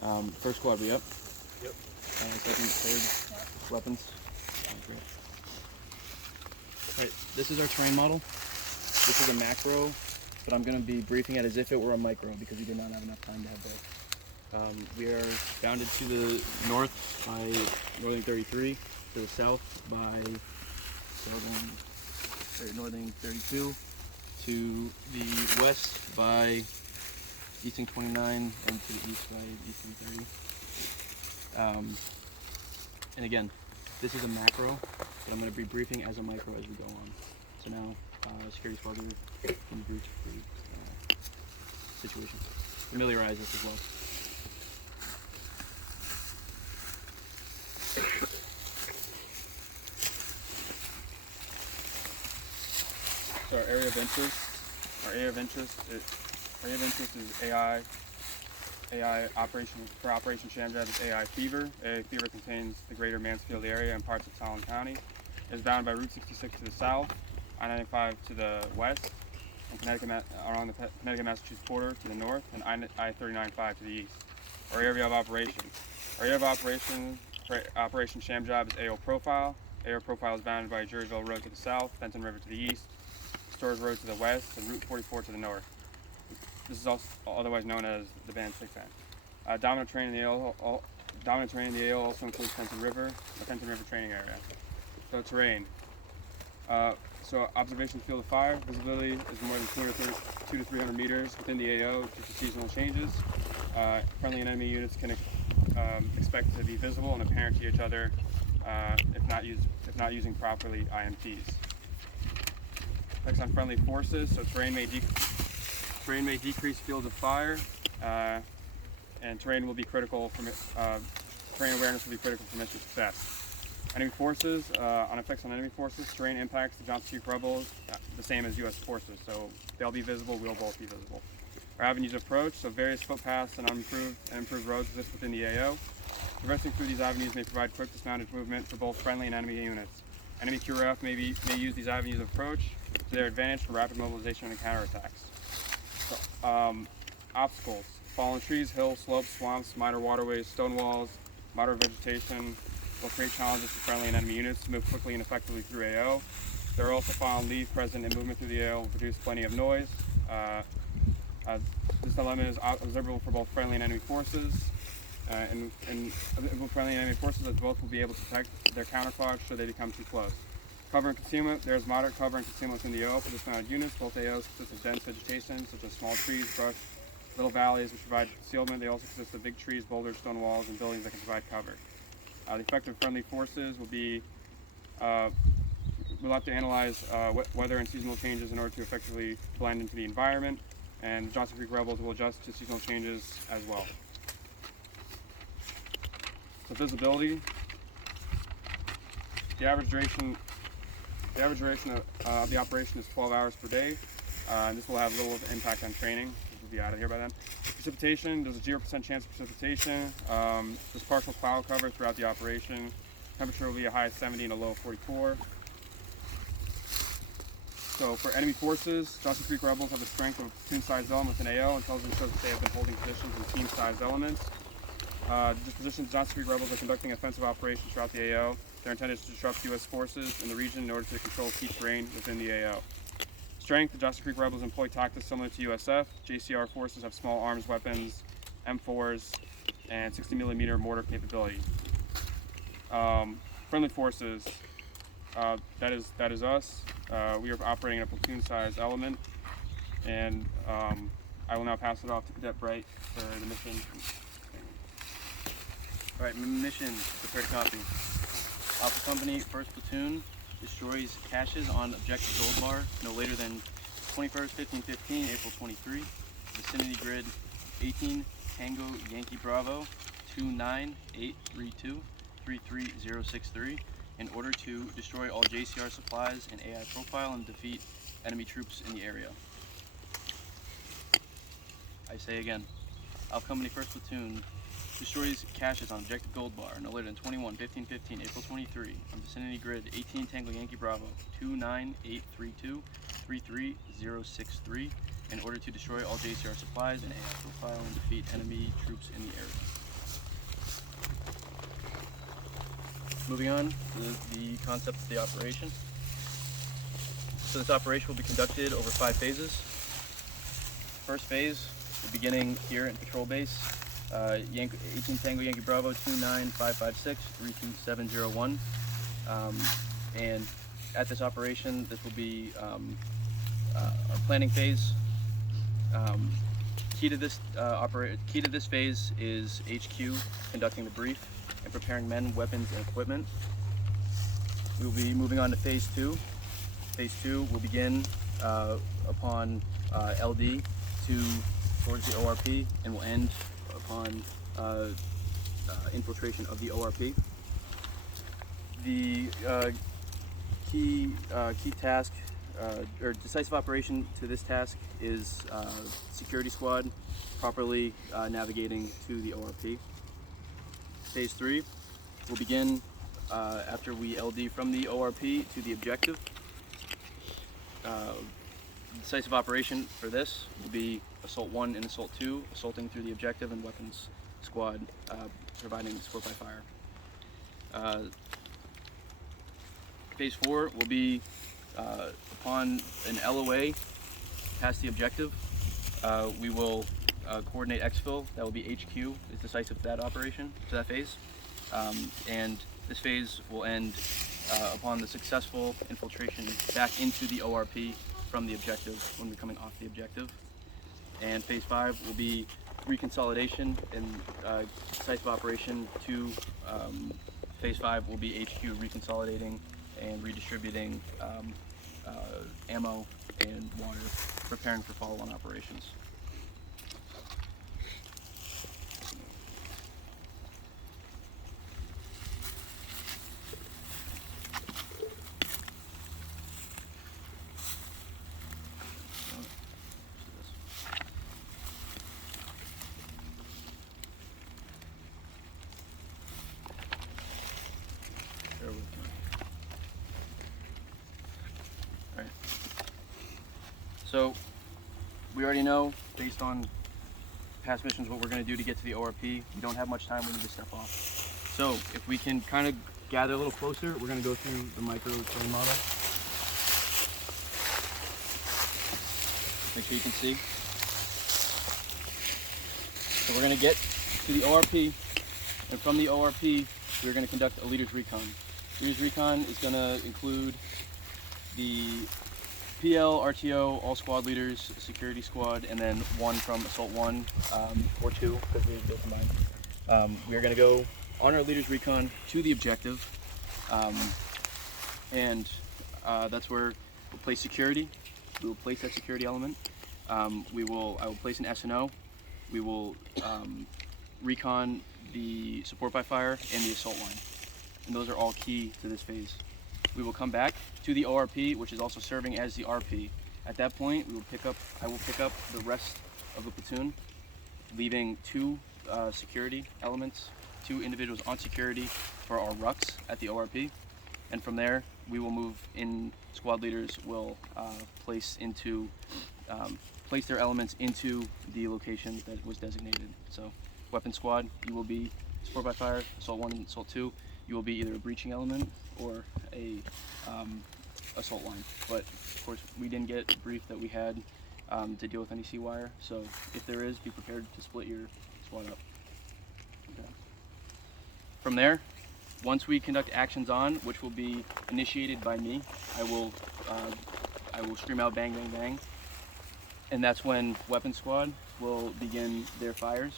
First squad, we up? Yep. Second, third, weapons. Great. Alright, this is our terrain model. This is a macro, but I'm going to be briefing it as if it were a micro because we did not have enough time to have both. We are bounded to the north by Northern 33, to the south by Northern 32, to the west by Easting 29, and to the east by Easting 30. And again, this is a macro, but I'm going to be briefing as a micro as we go on. So now, security squad leader can brief the situation. Familiarize us as well. So our area of interest is AI operation for Operation Shamjab is AI Fever. AI Fever contains the greater Mansfield area and parts of Talon County. It is bound by Route 66 to the south, I-95 to the west, and along the Connecticut-Massachusetts border to the north, and I-39-5 to the east. Our area of operation. Our area of operation for Operation Shamjab is AO Profile. AO Profile is bounded by Jerseyville Road to the south, Benton River to the east, Storrs Road to the west, and Route 44 to the north. This is also otherwise known as the Band 6 Band. Dominant terrain in the AO also includes Benton River, the Benton River training area. So terrain. So observation field of fire. Visibility is more than 200 to 300 meters within the AO due to seasonal changes. Friendly and enemy units can expect to be visible and apparent to each other if not using properly IMTs. Effects on friendly forces. So terrain may decrease fields of fire, and terrain will be critical for terrain awareness will be critical for mission success. Enemy forces, on effects on enemy forces, terrain impacts the Johnson Creek rebels the same as U.S. forces, so they'll be visible, we'll both be visible. Our avenues of approach, so various footpaths and improved roads exist within the AO. Traversing through these avenues may provide quick dismounted movement for both friendly and enemy units. Enemy QRF may use these avenues of approach to their advantage for rapid mobilization and counterattacks. So, obstacles: fallen trees, hills, slopes, swamps, minor waterways, stone walls, moderate vegetation will create challenges for friendly and enemy units to move quickly and effectively through AO. There are also fallen leaves present and movement through the AO will produce plenty of noise. This dilemma is observable for both friendly and enemy forces, and friendly and enemy forces as both will be able to protect their countercloaks should they become too close. Cover and concealment. There is moderate cover and concealment within the AO for dismounted units. Both AOs consist of dense vegetation, such as small trees, brush, little valleys, which provide concealment. They also consist of big trees, boulders, stone walls, and buildings that can provide cover. The effective friendly forces will be, we'll have to analyze weather and seasonal changes in order to effectively blend into the environment, and the Johnson Creek rebels will adjust to seasonal changes as well. So visibility. The average duration of the operation is 12 hours per day. This will have little impact on training. We'll be out of here by then. Precipitation, there's a 0% chance of precipitation. There's partial cloud cover throughout the operation. Temperature will be a high of 70 and a low of 44. So for enemy forces, Johnson Creek rebels have the strength of a platoon-sized element with an AO. Intelligence shows that they have been holding positions in team-sized elements. Dispositions, Johnson Creek rebels are conducting offensive operations throughout the AO. They're intended to disrupt U.S. forces in the region in order to control key terrain within the AO. Strength, the Johnson Creek rebels employ tactics similar to USF. JCR forces have small arms weapons, M4s, and 60mm mortar capability. Friendly forces, that is us. We are operating in a platoon-sized element, and I will now pass it off to Cadet Bright for the mission. All right, mission, prepare to copy. Alpha Company, 1st Platoon, destroys caches on Objective Gold Bar no later than 21st, 15/15, April 23. Vicinity grid 18, Tango Yankee Bravo, 29832, 33063, in order to destroy all JCR supplies and AI profile and defeat enemy troops in the area. I say again, Alpha Company, 1st Platoon, destroys caches on Objective Gold Bar no later than 21/15/15, April 23, on vicinity grid 18 Tango Yankee Bravo 29832 33063 in order to destroy all JCR supplies and AI profile and defeat enemy troops in the area. moving on to the concept of the operation. So this operation will be conducted over 5 phases. First phase, we're beginning here in Patrol Base, 18 Tango Yankee Bravo 29556 32701. And at this operation, this will be our planning phase. Key to this phase is HQ conducting the brief and preparing men, weapons, and equipment. We will be moving on to phase 2. Phase 2 will begin upon LD towards the ORP and will end upon infiltration of the ORP. The key task or decisive operation to this task is security squad properly navigating to the ORP. Phase 3 will begin after we LD from the ORP to the objective. Decisive operation for this will be Assault 1 and Assault 2, assaulting through the objective, and Weapons Squad providing support by fire. Phase 4 will be upon an LOA past the objective. We will coordinate exfil. That will be HQ is decisive to that operation, to that phase. And this phase will end upon the successful infiltration back into the ORP from the objective when we're coming off the objective. And phase 5 will be reconsolidation and decisive operation to phase 5 will be HQ reconsolidating and redistributing ammo and water, preparing for follow-on operations. So we already know, based on past missions, what we're going to do to get to the ORP. We don't have much time, we need to step off. So if we can kind of gather a little closer, we're going to go through the micro terrain model. Make sure you can see. So we're going to get to the ORP, and from the ORP, we're going to conduct a leader's recon. Leader's recon is going to include the PL, RTO, all squad leaders, security squad, and then one from Assault 1 or 2, because we built mine. We are going to go on our leader's recon to the objective, and that's where we'll place security. We will place that security element. I will place an SNO. We will recon the support by fire and the assault line, and those are all key to this phase. We will come back to the ORP, which is also serving as the RP. At that point, I will pick up the rest of the platoon, leaving 2 security elements, 2 individuals on security for our rucks at the ORP. And from there, we will move in. Squad leaders will place their elements into the location that was designated. So, weapon squad, you will be support by fire. Assault 1 and Assault 2, you will be either a breaching element or a assault line. But of course, we didn't get briefed that we had to deal with any C-wire. So if there is, be prepared to split your squad up. Okay. From there, once we conduct actions on, which will be initiated by me, I will scream out bang, bang, bang. And that's when weapon squad will begin their fires.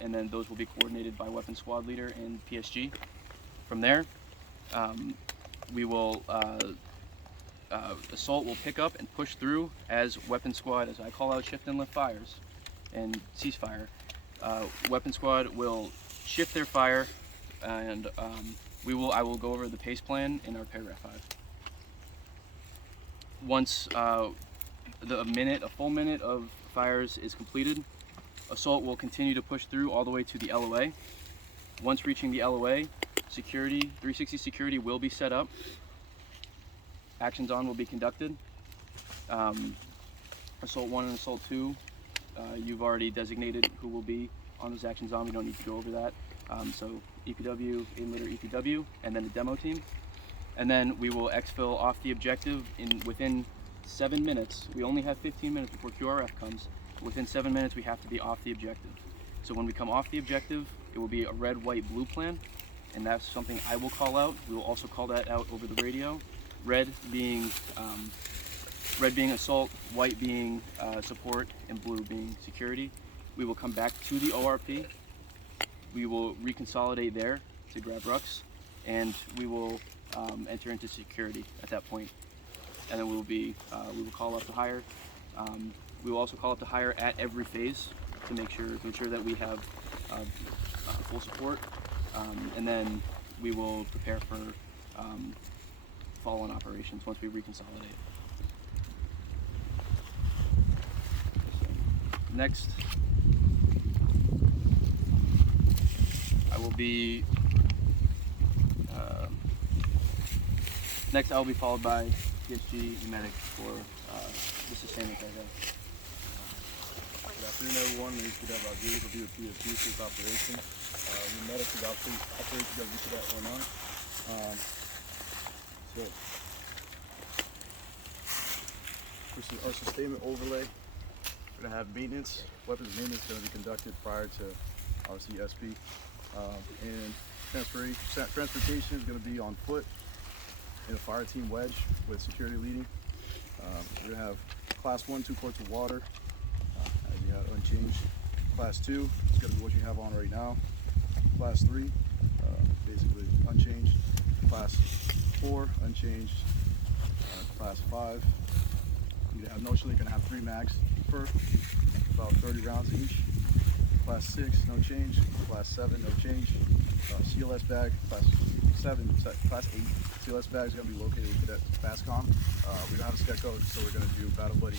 And then those will be coordinated by weapon squad leader and PSG. From there, we will assault will pick up and push through as weapon squad, as I call out shift and lift fires and ceasefire. Weapon squad will shift their fire, and I will go over the pace plan in our paragraph 5. Once a full minute of fires is completed, assault will continue to push through all the way to the LOA. Once reaching the LOA, security, 360 security will be set up. Actions on will be conducted. Assault 1 and Assault 2, you've already designated who will be on those actions on. We don't need to go over that. So EPW, aim leader EPW, and then the demo team. And then we will exfil off the objective within 7 minutes. We only have 15 minutes before QRF comes. Within 7 minutes, we have to be off the objective. So when we come off the objective, it will be a red, white, blue plan, and that's something I will call out. We will also call that out over the radio. Red being assault, white being support, and blue being security. We will come back to the ORP. We will reconsolidate there to grab rucks, and we will enter into security at that point. And then we will call up to hire. We will also call up to hire at every phase to make sure that we have full support, and then we will prepare for follow-on operations once we reconsolidate. Next, I will be followed by PSG medic for the sustainment area. Good afternoon, everyone. My name is Cadet Rodriguez. I'll be with PSG for this operation. Your medic is operation together with Cadet or not. So, this is our sustainment overlay. We're going to have maintenance. Weapons maintenance is going to be conducted prior to obviously SP. And transportation is going to be on foot in a fire team wedge with security leading. We're going to have class 1, 2 quarts of water. As you have unchanged. Class 2 is going to be what you have on right now. Class 3, basically unchanged. Class 4, unchanged. Class 5, you have notionally going to have 3 mags per, about 30 rounds each. Class 6, no change. Class 7, no change. CLS bag, class 8. CLS bag is going to be located with Cadet FASCOM. We don't have a SCET code, so we're going to do battle buddy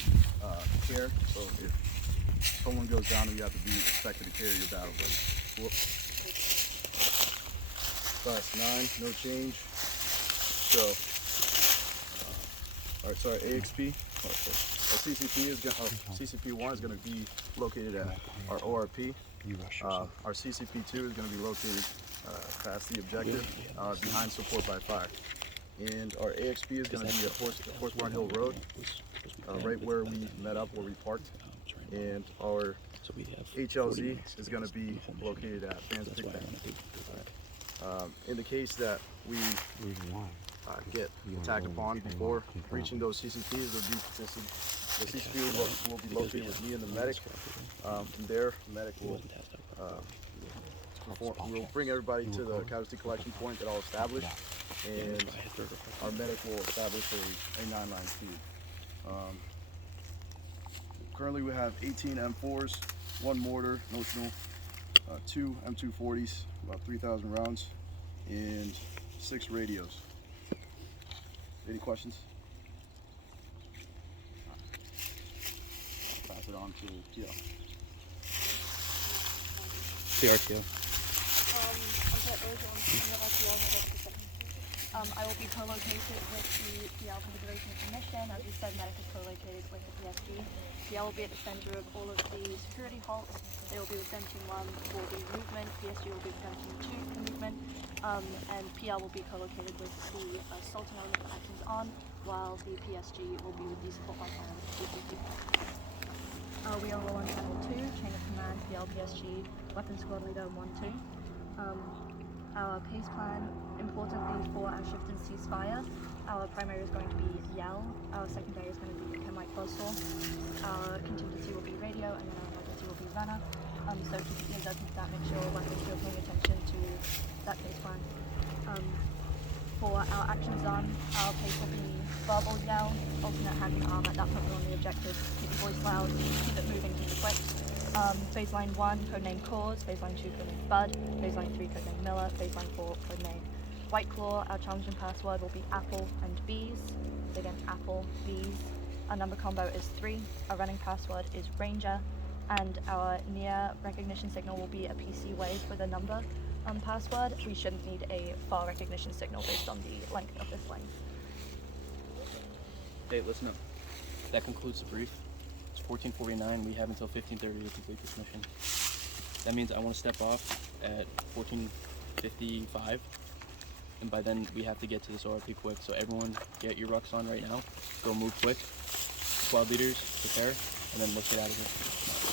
care. So if someone goes down, and you have to be expected to carry your battle buddy. Whoop. Class 9, no change. So, alright, sorry, AXP. CCP is CCP1 is going to be located at our ORP. Our CCP2 is going to be located past the objective, behind support by fire. And our AXP is going to be at Horse Barn Hill Road, right where we met up, where we parked. And our HLZ is going to be located at Fans Big Bend. In the case that we get attacked upon before reaching those CCPs, the CCP will be located with me and the medic. From there, the medic will we'll bring everybody to the casualty collection point that I'll establish, and our medic will establish a 9-line feed. Currently we have 18 M4s, 1 mortar, notional, 2 M240s, about 3,000 rounds, and 6 radios. Any questions? I'll pass it on to Gio. CRTO. I will be co-located with the PL configuration of the mission. As we said, medic is co-located with the PSG. PL will be at the center of all of the security halts. They will be presenting 1 for the movement, PSG will be presenting 2 for the movement, and PL will be co-located with the Sultan element for actions on, while the PSG will be with the support by fire with the CCP. We are all on channel 2, chain of command, PL, PSG, weapons squad leader 1-2. Our pace plan, importantly for our shift and ceasefire, our primary is going to be Yell, our secondary is going to be Chem White Buzzsaw, our contingency will be radio, and then our emergency will be runner. So keep your ears open to that, make sure weapons are paying attention to that pace plan. For our actions on, our pace will be verbal yell, alternate hand and arm at that point we're on the objective, keep your voice loud, keep it moving, keep it quick. Baseline 1, codename Cause, baseline 2, codename Bud, baseline 3, codename Miller, baseline 4, codename White Claw. Our challenging password will be Apple and Bees. So again, Apple, Bees. Our number combo is 3. Our running password is Ranger. And our near recognition signal will be a PC wave with a number password. We shouldn't need a far recognition signal based on the length of this lane. Okay, listen up. That concludes the brief. It's 14:49. We have until 15:30 to complete this mission. That means I want to step off at 14:55, and by then we have to get to this ORP quick. So everyone, get your rucks on right now. Go move quick. Squad leaders, prepare, and then let's get out of here.